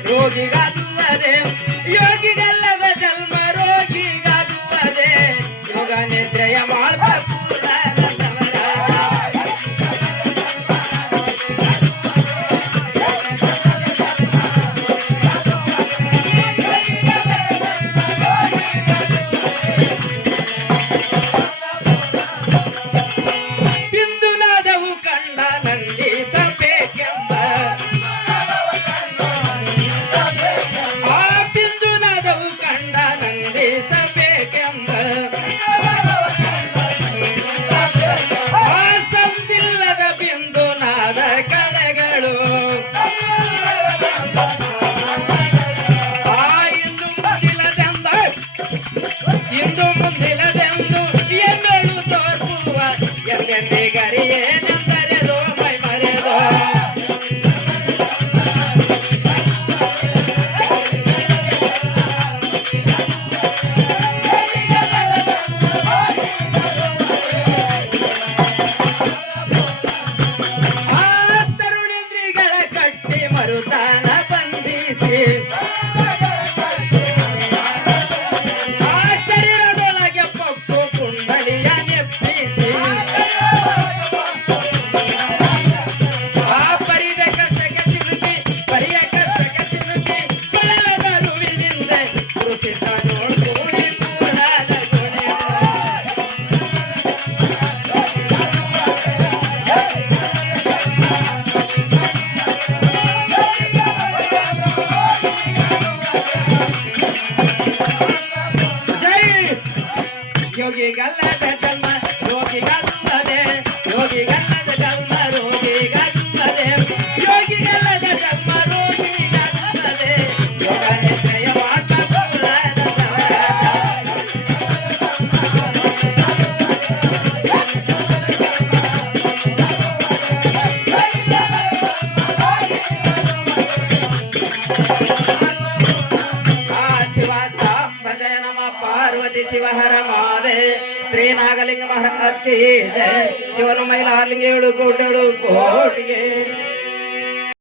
ರೋಗಿಗಾಗುತ್ತದೆ ಯೋಗಿಗಲ್ಲದ ಜನ್ಮ ರೋಗಿಗಾಗುತ್ತದೆ ಯೋಗ ನಿದ್ರೆಯ ಮಾಡಬೇಕು ಬಿಂದುನಾದವು ಕಂಡ ನಂದಿ ಸಬೇಕೆಂಬ ಸಂದಿಲ್ಲದ ಬಿಂದು ನಾದ ಕಡೆಗಳು ಇಂದು ಮುಂದಿಲ್ಲದೆಂದು ಎನ್ನಳು ತೋರುವ ಎಂದೆಂದಿಗರಿಯೇನೆಂದರೆದು ಮೈ ಮರೆದು ಮರುತಾನ ಬಂಧಿಸಿ ಆ ಶರೀರದೊಳಗೆ ಪಕ್ಕು ಕುಂಡಲಿಯ ನೆಪ್ಪಿಸಿ ಆ ಪರಿದ ಕಸಕ್ಕೆ ಸಿಲುಕಿ ಪರಿಯ ಕಸಕ್ಕೆ ಸಿಲುಕಿ ಬಳಲದ ರುವಿನಿಂದ ಕೃಷಿತ ನೋಡ್ಕೂಡಿ ಕೂಡಾದ ಗುಣೆ ಯೋಗಿಗಲ್ಲದ ಜನ್ಮ ರೋಗಿಗಲ್ಲದೆ ಯೋಗಿಗಲ್ಲದ ಜನ್ಮ ರೋಗಿಗಲ್ಲದೆ ಯೋಗಿಗಲ್ಲದ ಜನ್ಮ ರೋಗಿಗಲ್ಲದೆ ಯೋಗ ನಿದ್ರೆಯ ಭಜಯ ನಮ ಪಾರ್ವತಿ ಶಿವಹರ ಮಾದೆ ಶ್ರೀ ನಾಗಲಿಂಗ ಮಹತ್ತಿ ಶಿವನ ಮೈಲಾಲಿಂಗ 7 ಕೋಟಳು ಕೋಟಿಗೆ